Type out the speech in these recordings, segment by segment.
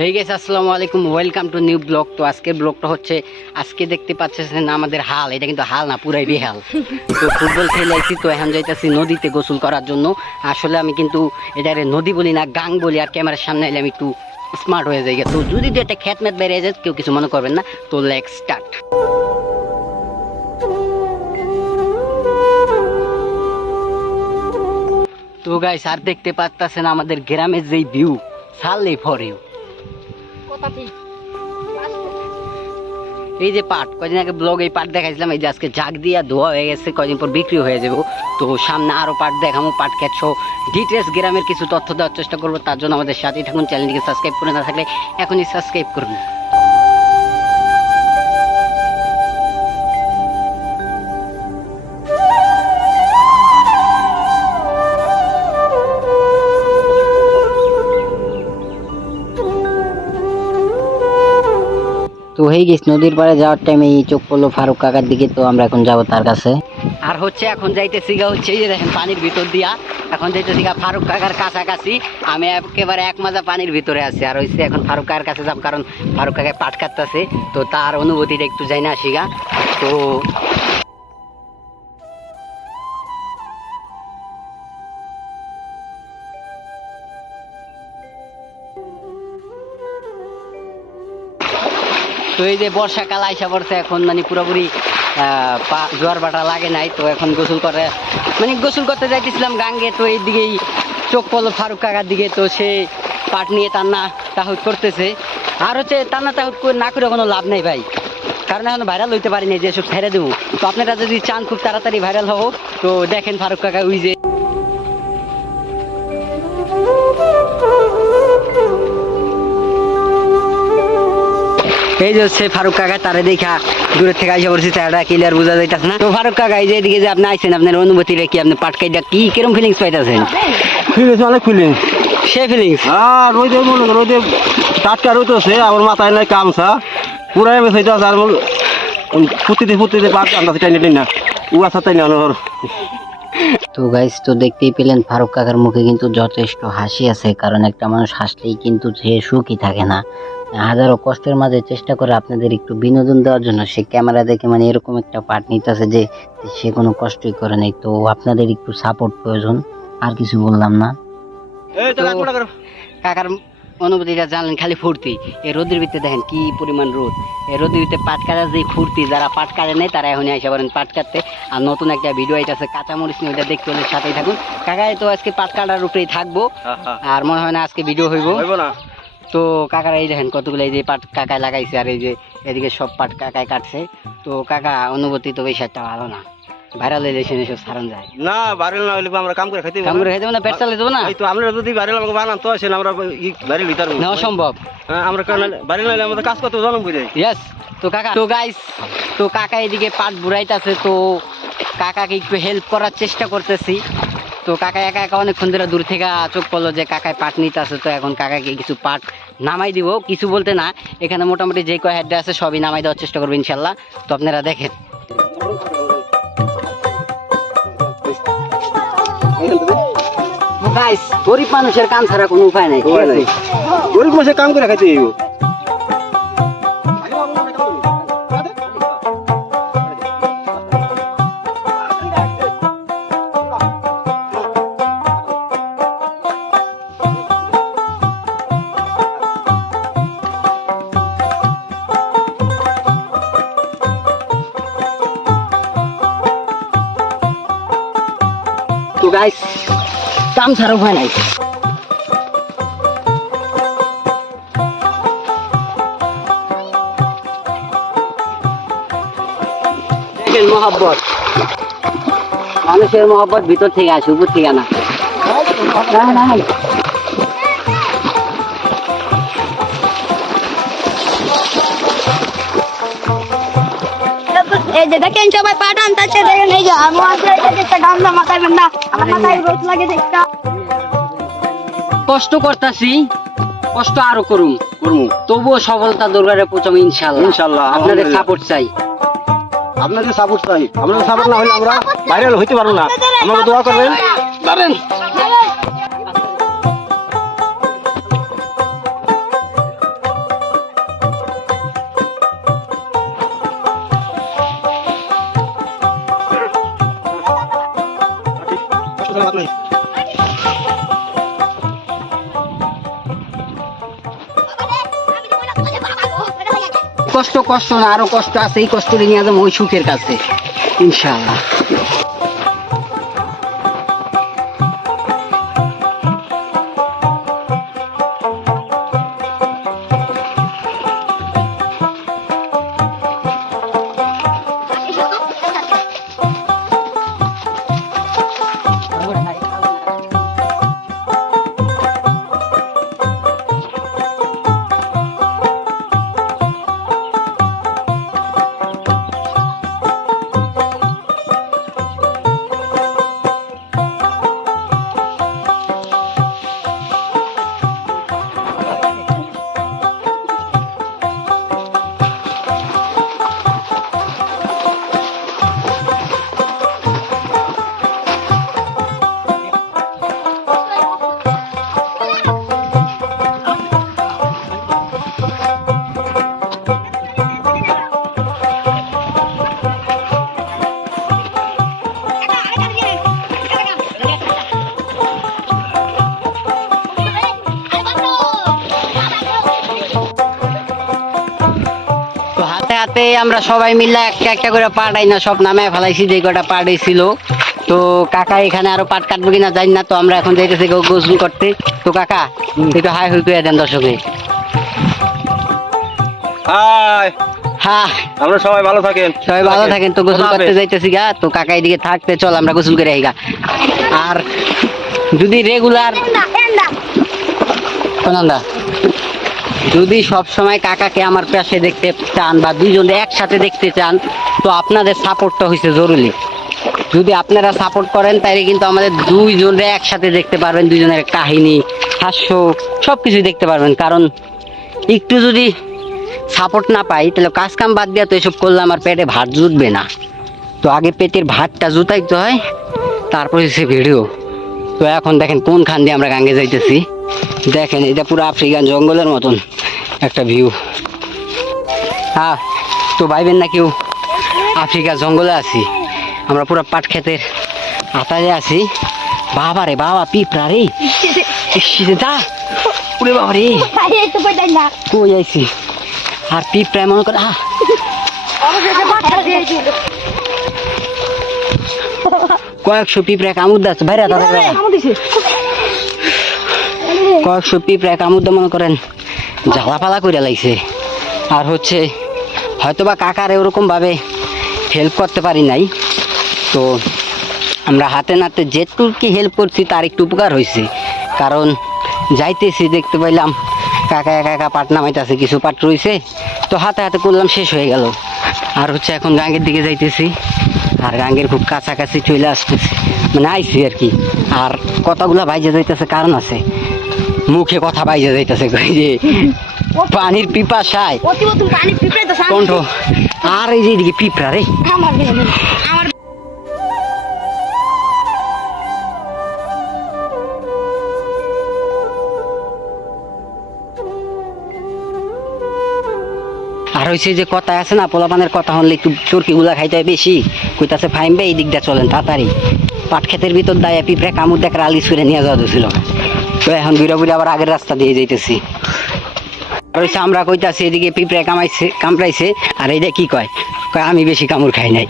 Hey guys, আসসালামু আলাইকুম, welcome to new blog. তো আজকের ব্লগটা হচ্ছে, আজকে দেখতে পাচ্ছেন আমাদের হাল, এটা কিন্তু হাল না, পুরাই বেহাল। তো ফুটবল খেলে আইছি, তো এখন যাইতেছি নদীতে গোসল করার জন্য। আসলে আমি কিন্তু এটারে নদী বলি না, গাং বলি, আর ক্যামেরার সামনে এলে আমি একটু স্মার্ট হয়ে যাই। তো যদি একটা খ্যাত ম্যাত বেড়ে যায়, কেউ কিছু মনে করবেন না। তো লেটস স্টার্ট। তো গাইস, আর দেখতে পাচ্ছেন আমাদের গ্রামের যেই ভিউ, সাললেই ফর ইউ। এই যে পাট, কদিন আগে ব্লগ এই পাট দেখাইছিলাম, এই যে আজকে জাগ দিয়া ধোয়া হয়ে গেছে, কদিন পর বিক্রি হয়ে যাবো। তো সামনে আরো পাট দেখাবো, পাট খেতছো ডিটেলস গ্রামের কিছু তথ্য দেওয়ার চেষ্টা করবো। তার জন্য আমাদের সাথেই থাকুন, চ্যানেলটিকে সাবস্ক্রাইব করে না থাকলে এখনই সাবস্ক্রাইব করুন। তো হয়ে গেছে, নদীর পাড়ে যাওয়ার টাইমে চোখ পড়লো ফারুক কাকার দিকে। তো আমরা এখন যাবো তার কাছে। আর হচ্ছে এখন যাইতেছি হচ্ছে, এই যে দেখেন পানির ভিতর দিয়া এখন যাইতেছি ফারুক কাকার কাছাকাছি। আমি একেবারে এক মাজা পানির ভিতরে আছি। আর হচ্ছে এখন ফারুক কাকার কাছে যাব, কারণ ফারুক কাকা পাট কাটতেছে। তো তার অনুভূতিটা একটু যাই না আসিগা। তো তো এই যে বর্ষাকাল আইসা পড়ছে, এখন মানে পুরোপুরি জোয়ার বাটা লাগে নাই। তো এখন গোসল করতে যাইতেছিলাম গাঙ্গে। তো এই দিকেই চোখ পড়লো ফারুক কাকার দিকে। তো সে পাট নিয়ে টান্না তাহুদ করতেছে। আর হচ্ছে টান্না তাহুদ না করে কোনো লাভ নেই ভাই, কারণ এখন ভাইরাল হইতে পারিনি, যে সব ছেড়ে দেবো। তো আপনারা যদি চান খুব তাড়াতাড়ি ভাইরাল হবো, তো দেখেন ফারুক কাকা ওই যে এই যে হচ্ছে ফারুক কাকা, তারে দেখা দূরের থেকে আইসা পড়ছি, তারা ক্লিয়ার বোঝা যাইতেছে না। তো ফারুক কাকা, এই যে এদিকে যে আপনি আইছেন, আপনার অনুভূতি কি? আপনি পাট কাইটা কি কিরকম ফিলিংস পাইতেছেন? অনেক ফিলিংস, সে ফিলিংস। আর রোদে মনে করো, রোদে টাটকা রোদ আছে, আমার মাথায় নাই কামছা, পুরাই আমি খাইতে আছে। আর ফুটিতে পাট আমরা টাইনে টাই না, উড়া তাই না। তো গাইস, তো দেখতেই পেলেন ফারুক কাকার মুখে কিন্তু যথেষ্ট হাসি আছে, কারণ একটা মানুষ হাসলেই কিন্তু সে সুখী থাকে না। হাজারো কষ্টের মাঝে চেষ্টা করে আপনাদের একটু বিনোদন দেওয়ার জন্য সে ক্যামেরা দেখে মানে এরকম একটা পার্ট নিতেছে যে সে কোনো কষ্টই করে নাই। তো আপনাদের একটু সাপোর্ট প্রয়োজন, আর কিছু বললাম না। কাকার অনুভূতিটা জানলেন, খালি ফুর্তি। এই রোদের ভিতরে দেখেন কি পরিমাণ রোদ, এই রোদের ভিতরে পাট কাটার যে ফুর্তি, যারা পাট কাটে নেই তারা এখনই আসা পারেন পাট কাটতে। আর নতুন একটা ভিডিও আইতাছে কাঁচামরিচ নিয়ে, ওইটা দেখতে হলে সাথেই থাকুন। কাকাই তো আজকে পাট কাটার উপরেই থাকবো, আর মনে হয় না আজকে ভিডিও হইব না। তো কাকার এই দেখেন কতগুলো এই যে পাট কাকায় লাগাইছে, আর এই যে এদিকে সব পাট কাকায় কাটছে। তো কাকা অনুভূতি তো বেশি একটা ভালো না, ভাইরাল হইলে এসব সারণ যায় না। ভাইরাল না হইলে আমরা কাম করে খাইতে দেবো না, পেট চালাই দেবো না। তো আমরা যদি ভাইরাল আমাকে বানান তো আসেন, আমরা ভাইরাল হইতে পারবো না, অসম্ভব। আমরা ভাইরাল হইলে আমাদের কাজ করতে জনম বুঝে। ইয়েস। তো কাকা, তো গাইস, তো কাকা এদিকে পাট বুড়াইতেছে। তো কাকাকে একটু হেল্প করার চেষ্টা করতেছি। তো কাকা একা একা অনেকক্ষণ ধরে দূর থেকে চোখ পড়লো যে কাকায় পাট নিতে আছে। তো এখন কাকাকে কিছু পাট নামাই দিব, কিছু বলতে না, এখানে মোটামুটি যে কয় হেড আছে সবই নামাই দেওয়ার চেষ্টা করবো ইনশাল্লাহ। তো আপনারা দেখেন। গাইস, গরিব মানুষের কাম ছাড়া কোনো উপায় নাই। গরিব মানুষের কাম করে খাইতে হইব। তো গাইস, কাম ছাড়া উপায় নাই। দেখেন মহব্বত, মানুষের মহব্বত ভিতর থেকে আসে, উপর থেকে না। এই যে দেখেন সবাই পাঠান তাচ্ছে, দেখেন এই যে একটা গামলা মাথায় বান্ধা, আমার মাথায় রোদ লাগে দেখটা। কষ্ট করতেছি, কষ্ট আরো করুম, তবুও সফলতা দরবারে পৌঁছাবো ইনশাল্লাহ। ইনশাল্লাহ আপনাদের সাপোর্ট চাই, আপনাদের সাপোর্ট চাই। আপনাদের সাপোর্ট না হলে আমরা ভাইরাল হইতে পারবো না। আপনারা দোয়া করবেন। পারেন। কষ্ট কষ্ট না, আরো কষ্ট আছে, এই কষ্টটা নিয়ে যাবো ওই সুখের কাছে ইনশাআল্লাহ। তো হাতে হাতে আমরা সবাই মিলে একটা একটা করে পাটাই না সব নামে ফেলাইছি, যে কটা পাট ছিল। তো কাকা এখানে আরো পাট কাটবো কিনা জানি না, তো আমরা এখন যাইতেছি গোসল করতে। তো কাকা একটু হাই হুই করে দেন দর্শকে। হাই, হ্যাঁ আমরা সবাই ভালো থাকেন। সবাই ভালো থাকেন। তো গোসল করতে যাইতেছি গা, তো কাকা এদিকে থাকতে চল আমরা গোসল করে আইগা। আর যদি রেগুলার যদি সব সময় কাকাকে আমার পাশে দেখতে চান বা দুইজনে একসাথে দেখতে চান, তো আপনাদের সাপোর্টটা হয়েছে জরুরি। যদি আপনারা সাপোর্ট করেন তাহলে কিন্তু আমাদের দুইজনে একসাথে দেখতে পারবেন, দুইজনের কাহিনী হাস্য সবকিছু দেখতে পারবেন। কারণ একটু যদি সাপোর্ট না পাই তাহলে কাজ কাম বাদ দিয়া তো এসব করলে আমার পেটে ভাত জুটবে না। তো আগে পেটের ভাতটা জুতাইতে হয়, তারপরে সে ভিডিও। তো এখন দেখেন কোন খান দিয়ে আমরা গাঙ্গে যাইতেছি, দেখেন এটা পুরো আফ্রিকান জঙ্গলের মতন একটা ভিউ। হ্যাঁ, তো ভাইবেন না কেউ আফ্রিকার জঙ্গলে আছি, আমরা পুরো পাট ক্ষেতের আতারে আছি। বাবা রে বাবা, পিঁপড়া রে, যা উড়ে বাবা রে, কই আইছি। আর পিঁপড়ায় মনে করে কয়েকশো পিঁপড়া কামড় দিচ্ছে বাইরে, কয়েকশো পিঁপড়া কামড় দিয়ে মনে করেন জ্বালাপালা করে লাগছে। আর হচ্ছে হয়তোবা কাকারে ওরকম ভাবে হেল্প করতে পারি নাই, তো আমরা হাতে নাতে যেটুকু হেল্প করছি তার একটু উপকার হয়েছে। কারণ যাইতেছি দেখতে পাইলাম কাকা একা একা পাট নামাইতেছে, কিছু পাট রয়েছে, তো হাতে হাতে করলাম, শেষ হয়ে গেল। আর হচ্ছে এখন গাঙ্গের দিকে যাইতেছি, আর গাঙ্গের খুব কাছাকাছি চলে আসতেছি, মানে আইছি আর কি। আর কথাগুলা বাইজে যাইতেছে, কারণ আছে মুখে কথা বাইজে যাইতেছে, যে পানির পিপাসায় কণ্ঠ। আর এই যে এদিকে পিঁপড়া রে, আর হয়েছে যে কথা আছে না, পোলাপানের কথা হলে একটু চরকি গুলা খাইতে হয় বেশি, কইতাছে ফাইম ভাই এই দিকটা চলেন তাড়াতাড়ি, পাট ক্ষেতের ভিতর দায়া পিঁপড়া কামড় দেখার আলি ছুঁড়ে নিয়ে যাওয়া ছিল। তো এখন বুড়া বুড়ি আবার আগের রাস্তা দিয়ে যাইতেছি। আর হচ্ছে আমরা কইতাছি এদিকে পিঁপড়া কামড়াইছে, আর এইটা কি কয়, আমি বেশি কামড় খাই নাই।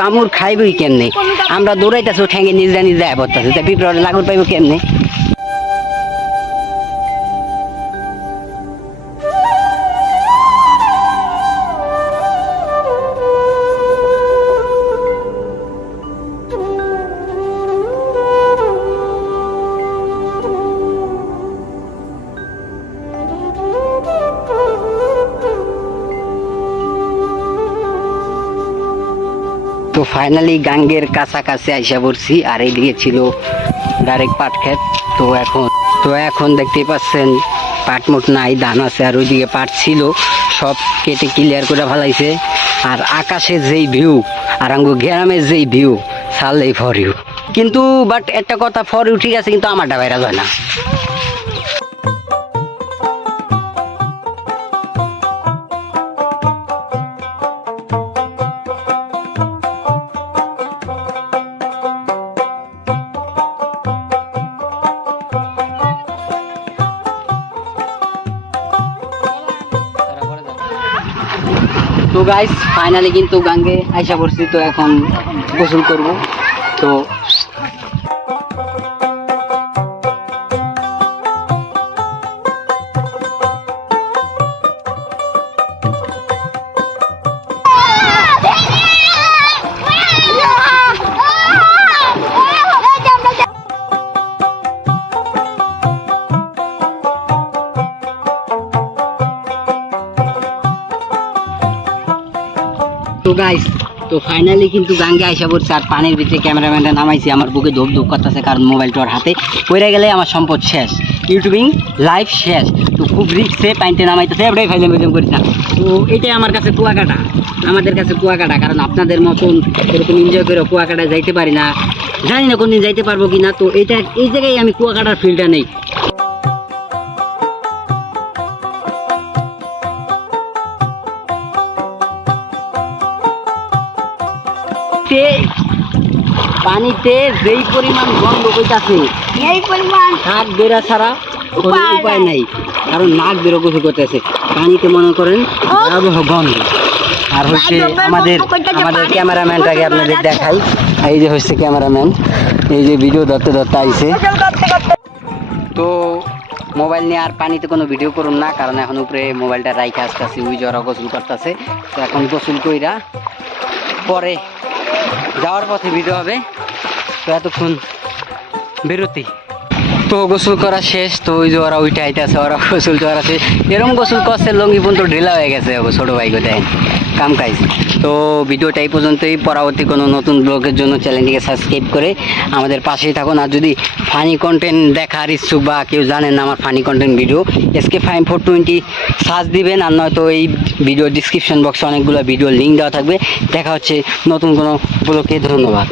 কামড় খাইবই কেমনে, আমরা দৌড়াইতেছি ঠ্যাঙ্গে নিজে নিজে পড়তেছে, তা পিঁপড়া লাগুর পাইব কেমনে। তো ফাইনালি গাঙ্গের কাছাকাছি আইসা পড়ছি, আর এইদিকে ছিল ডাইরেক্ট পাট ক্ষেত। তো এখন দেখতেই পাচ্ছেন পাট মোট নাই, ধান আছে, আর ওইদিকে পাট ছিল সব কেটে ক্লিয়ার করে ফেলাইছে। আর আকাশের যেই ভিউ আর আঙ্গু গ্রামের যেই ভিউ, ছাড়লেই ফর ইউ। কিন্তু বাট একটা কথা, ফর ইউ ঠিক আছে, কিন্তু আমারটা ভাইরাল হয় না। গাইস ফাইনালি কিন্তু গাঙ্গে আইসা পড়ছি, তো এখন গোসল করব। তো গাইস তো ফাইনালি কিন্তু গাঙ্গে আইসা পড়ছে, আর পানির ভিতরে ক্যামেরাম্যানটা নামাইছি। আমার বুকে ধূপ ধূপ করতেছে, কারণ মোবাইলটা ওর হাতে পড়ে গেলে আমার সম্পদ শেষ, ইউটিউবিং লাইভ শেষ। তো খুব রিক্সে পানিতে নামাইতেছে, এবারে ফাইলাম ফাইলাম করিস না। তো এটাই আমার কাছে কুয়াকাটা, আমাদের কাছে কুয়াকাটা, কারণ আপনাদের মতন এরকম এনজয় করে কুয়াকাটায় যাইতে পারি না, জানি না কোনদিন যাইতে পারবো কিনা। তো এটা এই জায়গায় আমি কুয়াকাটার ফিল্ডটা নেই। পানিতে যেই পরিমাণ গন্ধ হইতাছে, এই পরিমাণ নাক বেরা ছাড়া কোনো উপায় নাই, কারণ নাক বেরো গোসল করতেছে পানিতে, মনে করেন ভয়াবহ গন্ধ। আর হচ্ছে আমাদের ক্যামেরাম্যানটাকে আপনাদের দেখাই, এই যে হচ্ছে ক্যামেরাম্যান, এই যে ভিডিও ধরতে ধরতে আইছে। তো মোবাইল নিয়ে আর পানিতে কোনো ভিডিও করুন না, কারণ এখন উপরে মোবাইলটা রাইখে আসতেছি, ওই জ্বরা গোসল করতেছে। তো এখন গোসল কইরা পরে যাওয়ার পথে ভিডিও হবে। তো এতক্ষণ বেরোতি, তো গোসল করা শেষ। তো ওই যে ওরা উইটা আইতেছে, ওরা গোসল করা শেষ, এরকম গোসল করছে লঙ্গি পর্যন্ত ঢিলা হয়ে গেছে ছোটো ভাইকে দেয় কাম কাজ। তো ভিডিওটা এই পর্যন্তই, পরবর্তী কোনো নতুন ব্লগের জন্য চ্যানেলটিকে সাবস্ক্রাইব করে আমাদের পাশেই থাকুন। আর যদি ফানি কন্টেন্ট দেখার ইচ্ছুক বা কেউ জানেন না আমার funny content video, SK5420 search দিবেন, আর নয়তো এই ভিডিও ডিসক্রিপশন বক্সে অনেকগুলো ভিডিও লিঙ্ক দেওয়া থাকবে। দেখা হচ্ছে নতুন কোনো ব্লগে, ধন্যবাদ।